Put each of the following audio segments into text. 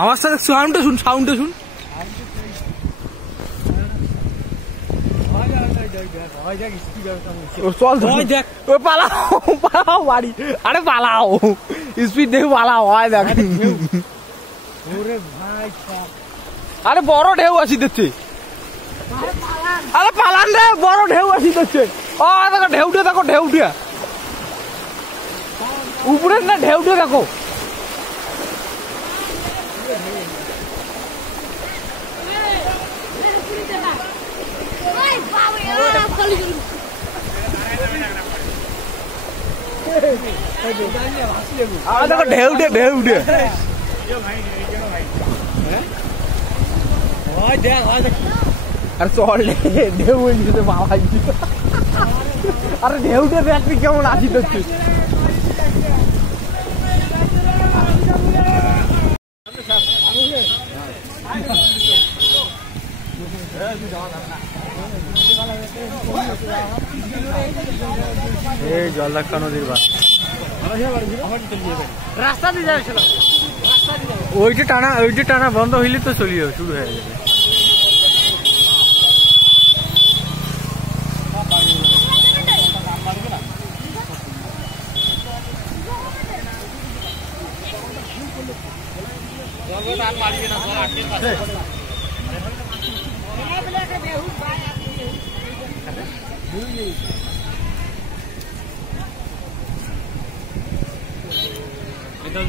আওয়াজটা সাউন্ডটা শুন, সাউন্ডটা শুন। চল দেখ, পালাও পালাও বাড়ি, আরে পালাও, স্পিড দেখে পালাও। হয় দেখ, আরে বড় ঢেউ আসি দিচ্ছে, আরে পালান রে, বড় ঢেউ আসি দিচ্ছে। ও দেখো ঢেউটা, দেখো ঢেউটা উপরে না, ঢেউটা দেখো। দেখো ঢেউটা, ঢেউটা আরে চল ঢেউ বাবা। আরে ঢেউটা দেখবি কেমন আসি দিচ্ছে। এই জলদাক্কা নদীর বাস রাস্তা দিয়ে যাচ্ছিল, ওইটা টানা বন্ধ হইলে তো চলিও শুরু হয়ে যাবে।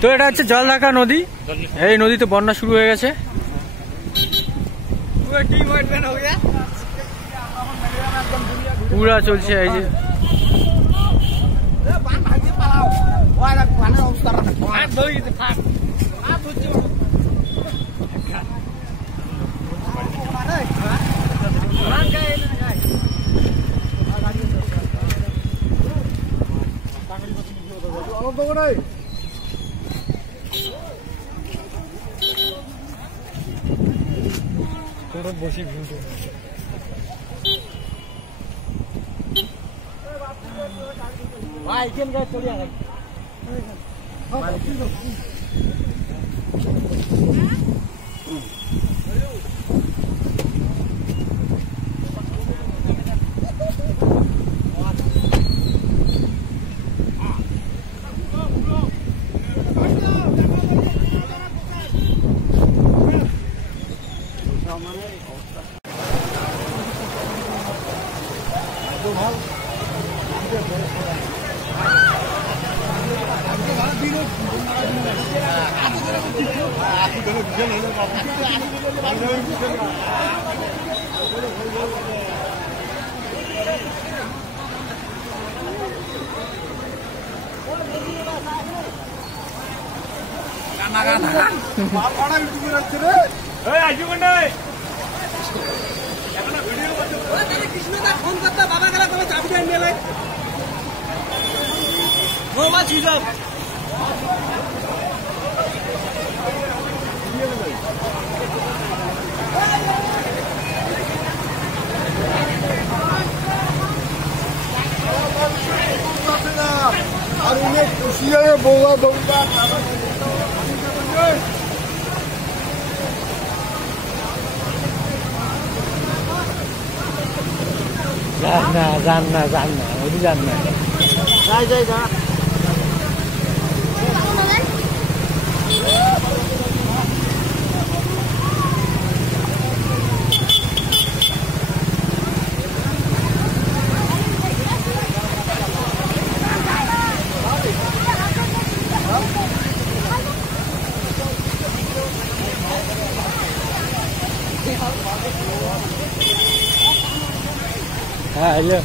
তো এটা হচ্ছে জলদাক্কা নদী। এই নদীতে বন্যা শুরু হয়ে গেছে, পুরা চলছে। এই যে বসি আর উনি খুশি হয়ে বৌয়া বৌবা जान ना वही जानना जाएगा। हाँ ये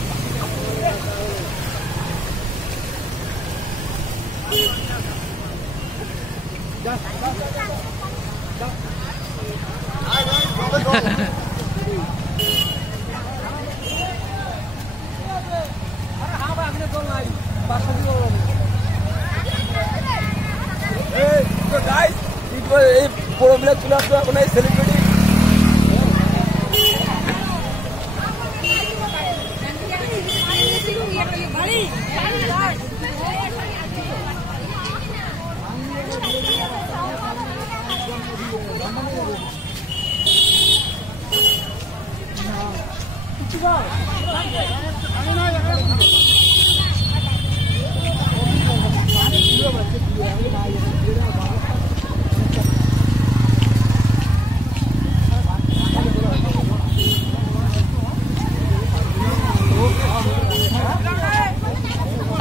প্রবলেম চলে আসবে এখন এই সেলিব্রিটি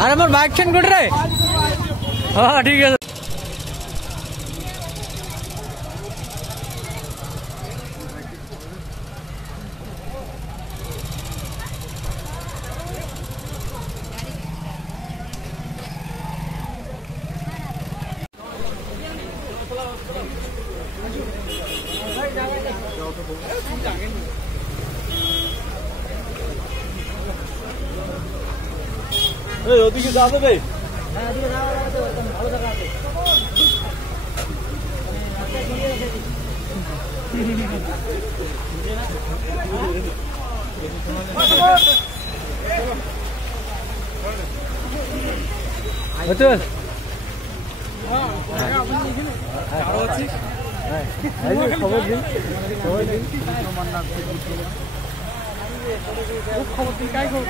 আরে মোর বাইক চেন কোটে রে হ্যাঁ ঠিক আছে ওদিকে যাবে রে ভালো জায়গা আছে খবর দিন খবর দিন কাই খবর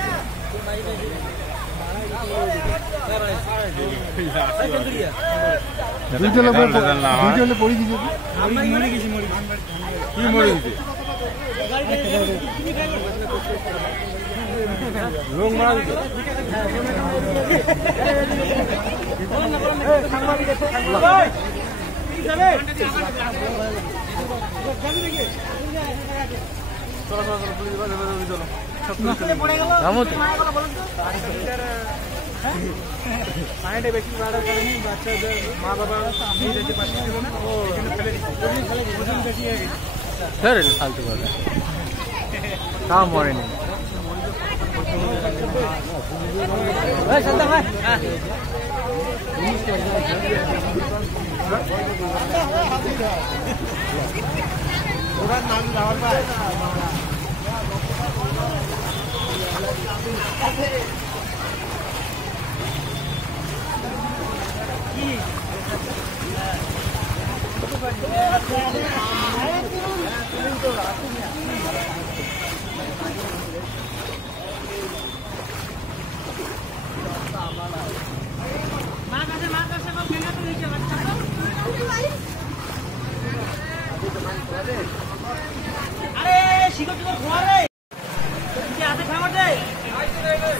পড়ি দিছে কি মরে দিছে লোক মারা দিছে পানিটা বেশি বাড়ার কারণে বাচ্চাদের মা বাবা নিয়ে যেতে পারছিল না ওজন বেশি হয়ে গেছে স্যার ফালতু কথা তাও মরেনি ওরার নাম যাওয়ার পর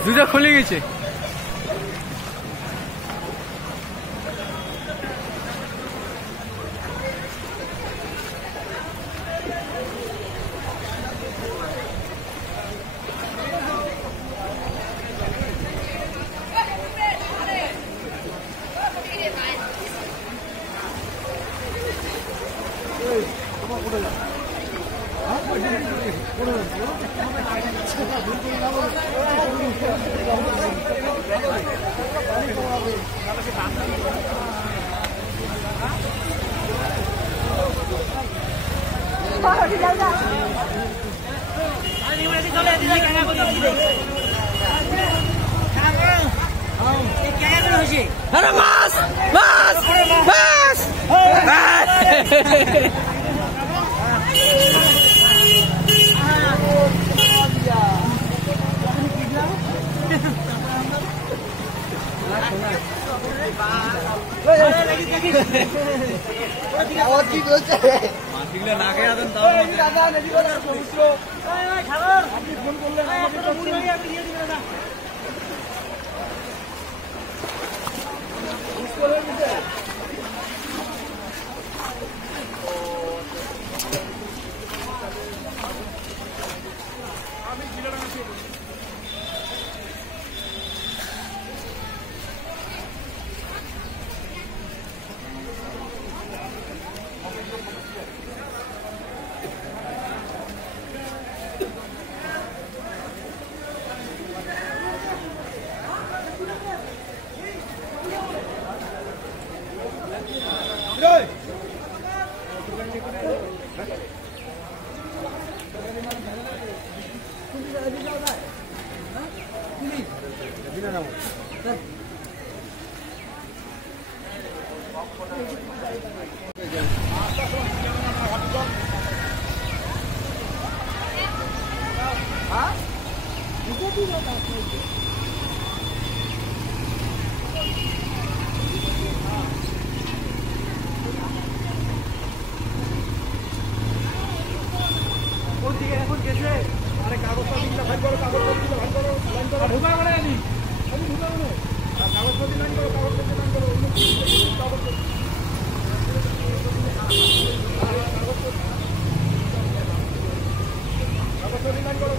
দুটো খুলে গেছে अरे मास मास मास Huh? কোন দিকে এখন গেছে? আরে কাগজপত্রগুলো ভাগ করো, কাগজপত্রগুলো ভাগ করো, লাইন করো, ঢোকা মানে আমি ঢোকা মানে কাগজপত্র লাইন করো, কাগজপত্র লাইন করো, অন্য কিছু কাগজপত্র লাইন করো।